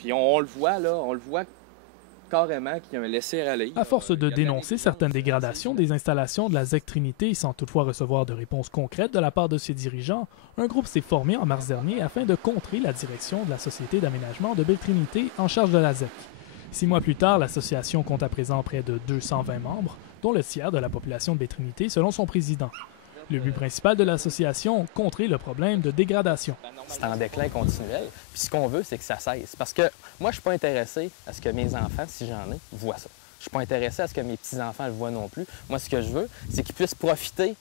Puis on le voit, là, on le voit carrément qu'il y a un laisser-aller. À force de dénoncer certaines dégradations des installations de la ZEC Trinité sans toutefois recevoir de réponse concrète de la part de ses dirigeants, un groupe s'est formé en mars dernier afin de contrer la direction de la Société d'aménagement de Baie-Trinité en charge de la ZEC. 6 mois plus tard, l'association compte à présent près de 220 membres, dont le tiers de la population de Baie-Trinité selon son président. Le but principal de l'association, contrer le problème de dégradation. C'est en déclin continuel. Puis ce qu'on veut, c'est que ça cesse. Parce que moi, je suis pas intéressé à ce que mes enfants, si j'en ai, voient ça. Je suis pas intéressé à ce que mes petits-enfants le voient non plus. Moi, ce que je veux, c'est qu'ils puissent profiter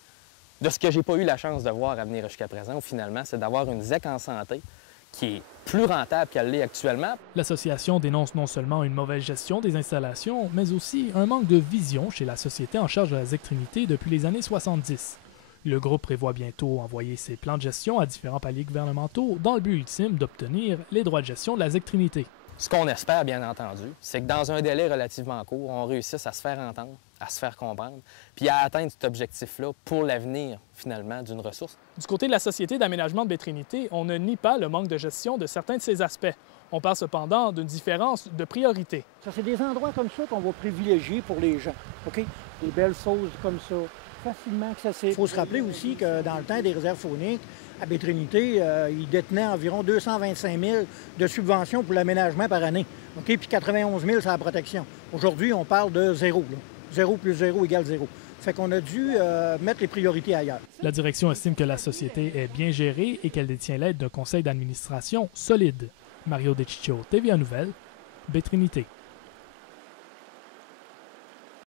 de ce que j'ai pas eu la chance de voir à venir jusqu'à présent. Ou finalement, c'est d'avoir une ZEC en santé qui est plus rentable qu'elle l'est actuellement. L'association dénonce non seulement une mauvaise gestion des installations, mais aussi un manque de vision chez la société en charge de la ZEC Trinité depuis les années 70. Le groupe prévoit bientôt envoyer ses plans de gestion à différents paliers gouvernementaux dans le but ultime d'obtenir les droits de gestion de la ZEC Trinité. Ce qu'on espère, bien entendu, c'est que dans un délai relativement court, on réussisse à se faire entendre, à se faire comprendre, puis à atteindre cet objectif-là pour l'avenir, finalement, d'une ressource. Du côté de la Société d'aménagement de Baie-Trinité, on ne nie pas le manque de gestion de certains de ces aspects. On parle cependant d'une différence de priorité. Ça, c'est des endroits comme ça qu'on va privilégier pour les gens, OK? Des belles choses comme ça, facilement accessibles. Il faut se rappeler aussi que dans le temps des réserves fauniques, à Baie-Trinité, ils détenaient environ 225 000 de subventions pour l'aménagement par année, OK? Puis 91 000 sur la protection. Aujourd'hui, on parle de zéro, là. 0 plus 0 égale 0. Fait qu'on a dû mettre les priorités ailleurs. La direction estime que la société est bien gérée et qu'elle détient l'aide d'un conseil d'administration solide. Mario De Ciccio, TVA Nouvelles, Baie-Trinité.